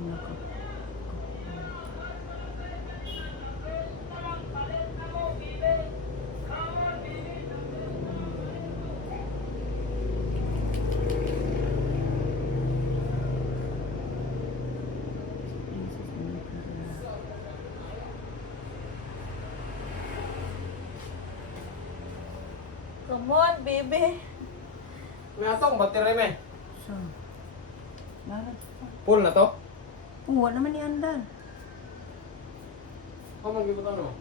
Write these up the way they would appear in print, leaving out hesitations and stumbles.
pinaka. Come on, baby. May atong battery me. So, bakit? Full na to? Oo, naman ni Andan. Ako mag-ibutan mo.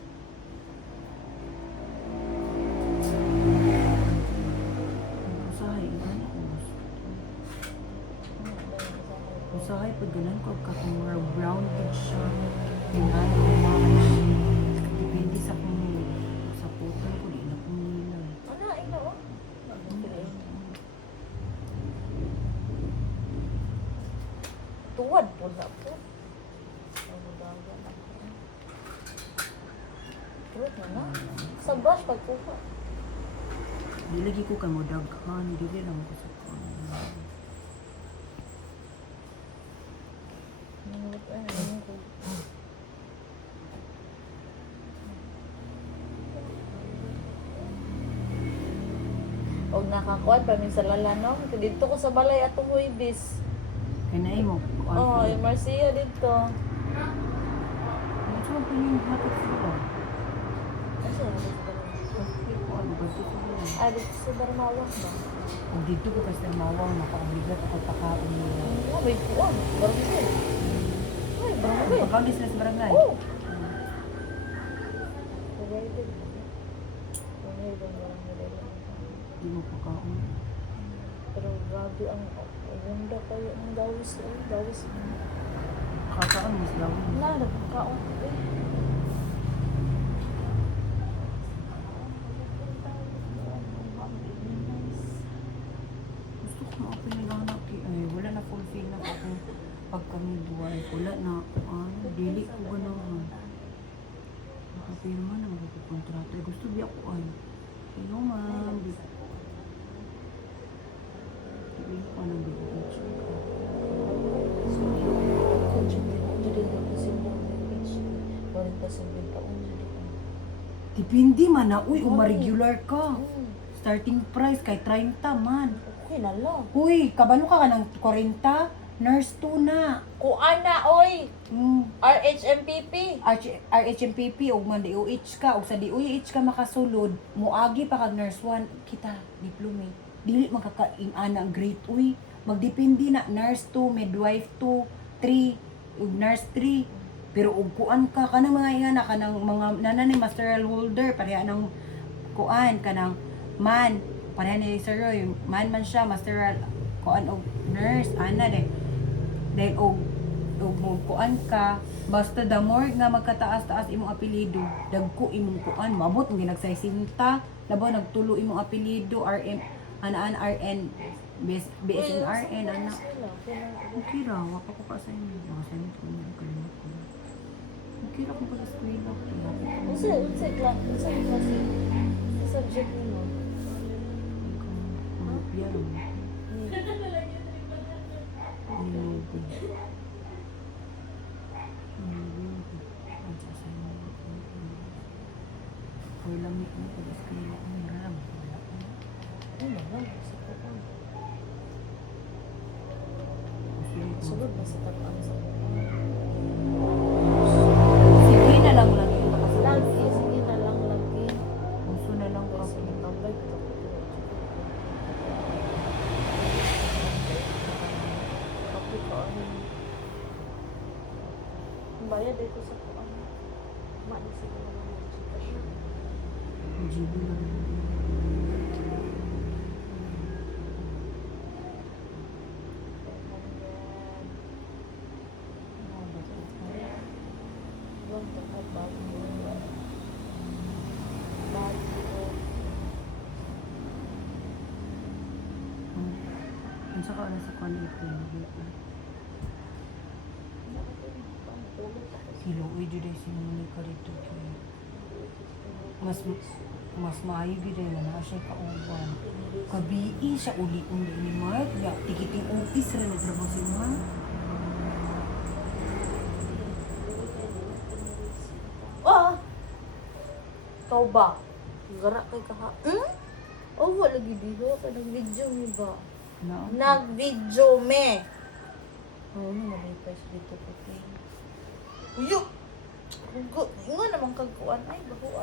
Usahay, gani ko gusto. Usahay, pag ganun ko, kakong brown food siya. Tingnan ko, mga depende sa kung sa putan ko, di na kong nilay. Ano, ina, oh. Tuwad po na po. Tuwad na na. Sa brush, pagkuha. Di lagi ko kay mo daghan, dili lang ko sa kanan. O nakakuan pa min sa lalanom. Dito ko sa balay atong huibis. Kaya na mo. Oh, yung Marcia dito. Ano pa yung hatag sila? Kasi ano dito sa balay? Hindi ko ano ba dito sila? Ah, dito sa Darmawang ba? Kung dito ko kasi mawang, makaobligat ako pakain nila. Oh, may kuwan. Barangay. Ay, barangay. Pagkaulis sila sa barangay. Oh! Provided. Provided lang nila. Di mo pakaon. Pero grabe ang ganda kayo ng gawis. Gawis. Kakaon, mas lawin. Na, nagkakaon. Gusto ko ma-open na lang na. Ay, wala na fulfill na ako. Pag kami duway, wala na ako. Dili ko ganahan. Nakapirma na magkakontrato. Gusto di ako ay. Sino man. Dili ko na BH ka. Depende man na. Uy, regular ka. Starting price kay 30 man. Okay na lang. Uy, kabalo ka ng 40? Nurse 2 na. Kuan na, oy! Mm. RHMPP. RHMPP og man DOH ka og sa DOH ka makasulod moagi pa kag nurse 1 kita diploma dili makakain-ana ang grade uy magdepende na nurse 2 midwife 2 3 ug nurse 3 pero og kuan ka kanang mga ingana kanang mga nanay masteral holder pareha nang kuan kanang man pareha ni Sir Roy man siya masteral kuan og nurse ana de og mo kuan ka basta the more nga magkataas-taas imong apelyido dagko imong kuan mabot ang ginagsasinta labaw nagtulo imong apelyido RM anaan RN BSN RN ana okay ra wa pa ko pa sa inyo sa inyo ko na kalimot ko okay ra kung pag-eskwela Unsa klase? Subject mo. Piyaro lamig mo pag-eskwela ang maram Ano lang? Sa kuan. Sulod na sa tapang sa sige na lang lagi yung Lagi, makasabi sige na lang lagi. puso na lang Kasi kasi tambay ko. Kapit ko ano. Bayad dito sa kuan. Mali sa mga GB lang ang saka na sa kwan ito silo uy juday sinuni ka dito kaya mas maayo gid na na siya kauban kabii siya uli ni Mark ya tikiting office ra na trabaho si Mark ikaw ba? Gara kay kaha. Oh, wala lagi diho. Nag-video mi ba? No. Nag-video me. Oh, malipay siya dito puti. Uyo! Hugo, ingon naman kagkuan. Ay, bahuwa